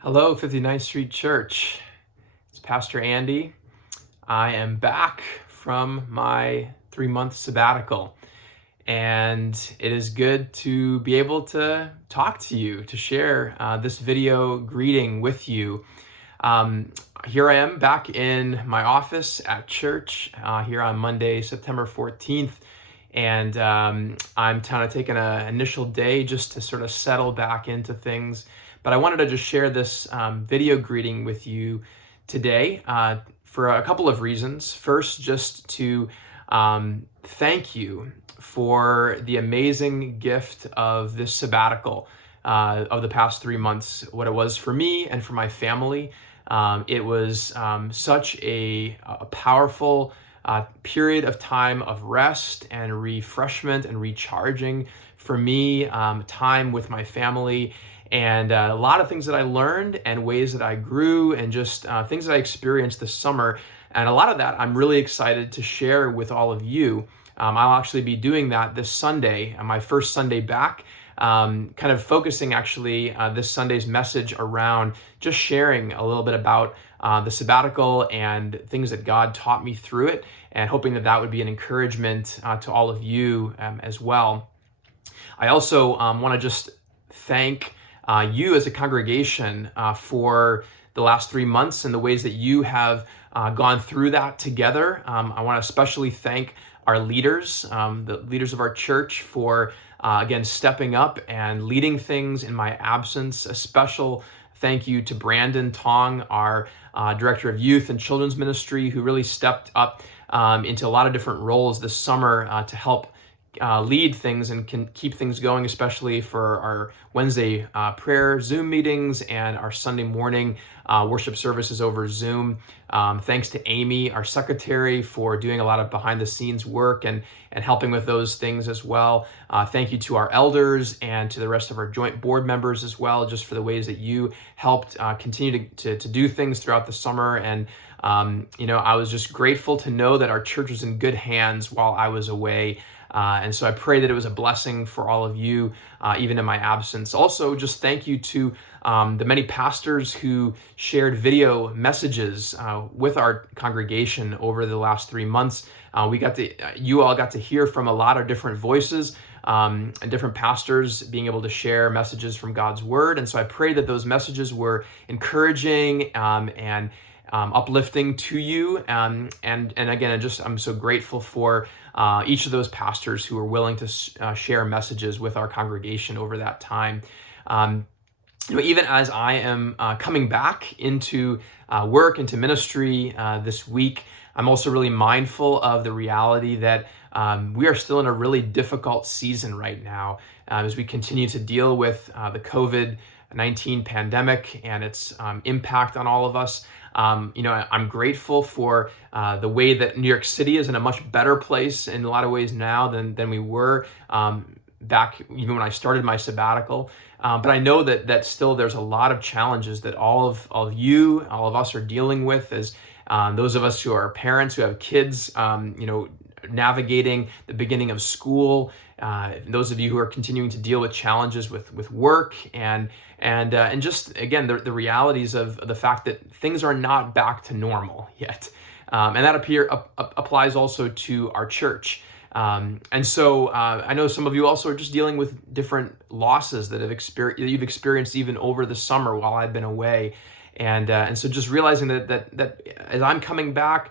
Hello, 59th Street Church. It's Pastor Andy. I am back from my 3-month sabbatical, and it is good to be able to talk to you, to share this video greeting with you. Here I am back in my office at church here on Monday, September 14th. And I'm kind of taking an initial day just to sort of settle back into things. But I wanted to just share this video greeting with you today for a couple of reasons. First, just to thank you for the amazing gift of this sabbatical of the past 3 months, what it was for me and for my family. It was such a powerful period of time of rest and refreshment and recharging for me, time with my family, and a lot of things that I learned and ways that I grew and just things that I experienced this summer. And a lot of that I'm really excited to share with all of you. I'll actually be doing that this Sunday, my first Sunday back, kind of focusing actually this Sunday's message around just sharing a little bit about the sabbatical and things that God taught me through it, and hoping that that would be an encouragement to all of you as well. I also want to just thank you as a congregation for the last 3 months and the ways that you have gone through that together. I want to especially thank our leaders, the leaders of our church, for again stepping up and leading things in my absence. A special thank you to Brandon Tong, our Director of Youth and Children's Ministry, who really stepped up into a lot of different roles this summer to help lead things and can keep things going, especially for our Wednesday prayer Zoom meetings and our Sunday morning worship services over Zoom. Thanks to Amy, our secretary, for doing a lot of behind the scenes work and helping with those things as well. Thank you to our elders and to the rest of our joint board members as well, just for the ways that you helped continue to do things throughout the summer. And I was just grateful to know that our church was in good hands while I was away. And so I pray that it was a blessing for all of you, even in my absence. Also, just thank you to the many pastors who shared video messages with our congregation over the last 3 months. You all got to hear from a lot of different voices and different pastors being able to share messages from God's Word. And so I pray that those messages were encouraging and uplifting to you. And again, I'm so grateful for each of those pastors who were willing to share messages with our congregation over that time. Even as I am coming back into work, into ministry this week, I'm also really mindful of the reality that we are still in a really difficult season right now as we continue to deal with the COVID-19 pandemic and its impact on all of us. I'm grateful for the way that New York City is in a much better place in a lot of ways now than we were back even when I started my sabbatical. But I know that still there's a lot of challenges that all of us are dealing with as those of us who are parents, who have kids, navigating the beginning of school. Those of you who are continuing to deal with challenges with work and just again the realities of the fact that things are not back to normal yet, and that applies also to our church. And so I know some of you also are just dealing with different losses that you've experienced even over the summer while I've been away, and so just realizing that as I'm coming back.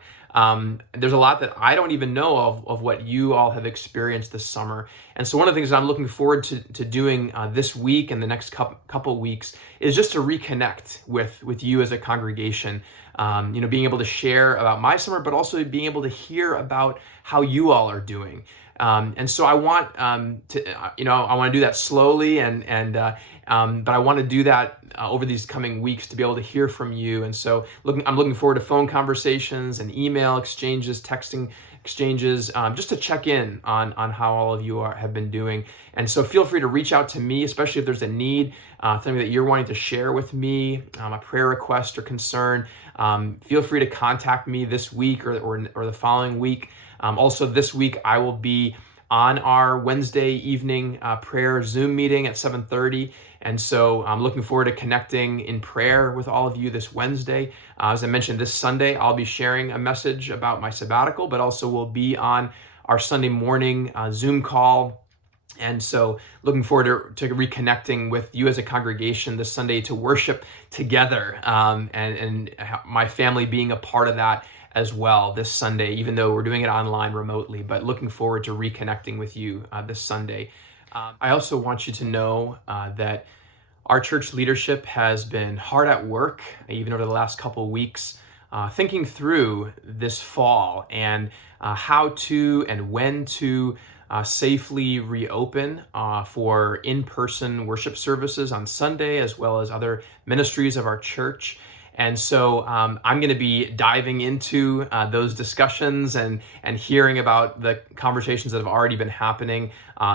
There's a lot that I don't even know of what you all have experienced this summer. And so one of the things I'm looking forward to doing this week and the next couple weeks is just to reconnect with you as a congregation, being able to share about my summer, but also being able to hear about how you all are doing. And so I want I want to do that slowly, but I want to do that over these coming weeks to be able to hear from you. And so I'm looking forward to phone conversations and email exchanges, texting exchanges, just to check in on how all of you have been doing. And so feel free to reach out to me, especially if there's a need, something that you're wanting to share with me, a prayer request or concern. Feel free to contact me this week or the following week. Also this week, I will be on our Wednesday evening prayer Zoom meeting at 7:30. And so I'm looking forward to connecting in prayer with all of you this Wednesday. As I mentioned, this Sunday, I'll be sharing a message about my sabbatical, but also we'll be on our Sunday morning Zoom call. And so looking forward to reconnecting with you as a congregation this Sunday to worship together, and my family being a part of that as well this Sunday, even though we're doing it online remotely, but looking forward to reconnecting with you this Sunday. I also want you to know that our church leadership has been hard at work, even over the last couple of weeks, thinking through this fall and how to and when to safely reopen for in-person worship services on Sunday, as well as other ministries of our church. And so I'm going to be diving into those discussions and hearing about the conversations that have already been happening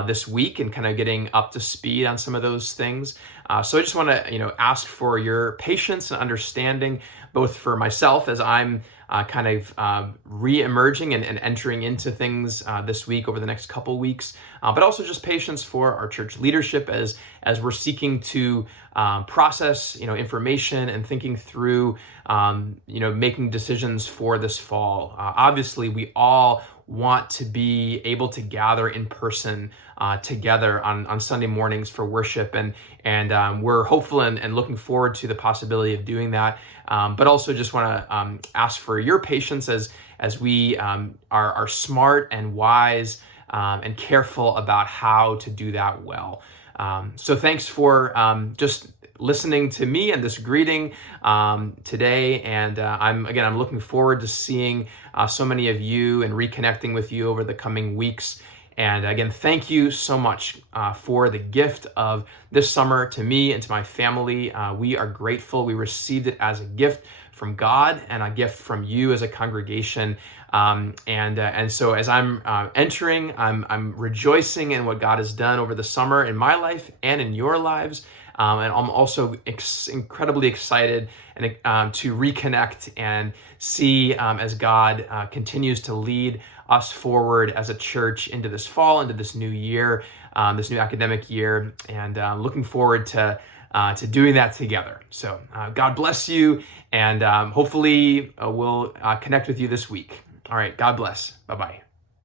this week and kind of getting up to speed on some of those things. So I just want to ask for your patience and understanding, both for myself as I'm kind of re-emerging and entering into things this week over the next couple weeks, but also just patience for our church leadership as we're seeking to process information and thinking through making decisions for this fall. Obviously, we all want to be able to gather in person together on Sunday mornings for worship, and we're hopeful and looking forward to the possibility of doing that. But also just want to ask for your patience as we are smart and wise and careful about how to do that well. So thanks for just listening to me and this greeting today. And I'm looking forward to seeing so many of you and reconnecting with you over the coming weeks. And again, thank you so much for the gift of this summer to me and to my family. We are grateful. We received it as a gift from God and a gift from you as a congregation. And so as I'm entering, I'm rejoicing in what God has done over the summer in my life and in your lives. And I'm also incredibly excited to reconnect and see as God continues to lead us forward as a church into this fall, into this new year, this new academic year, and looking forward to doing that together. So God bless you, and hopefully we'll connect with you this week. All right, God bless. Bye-bye.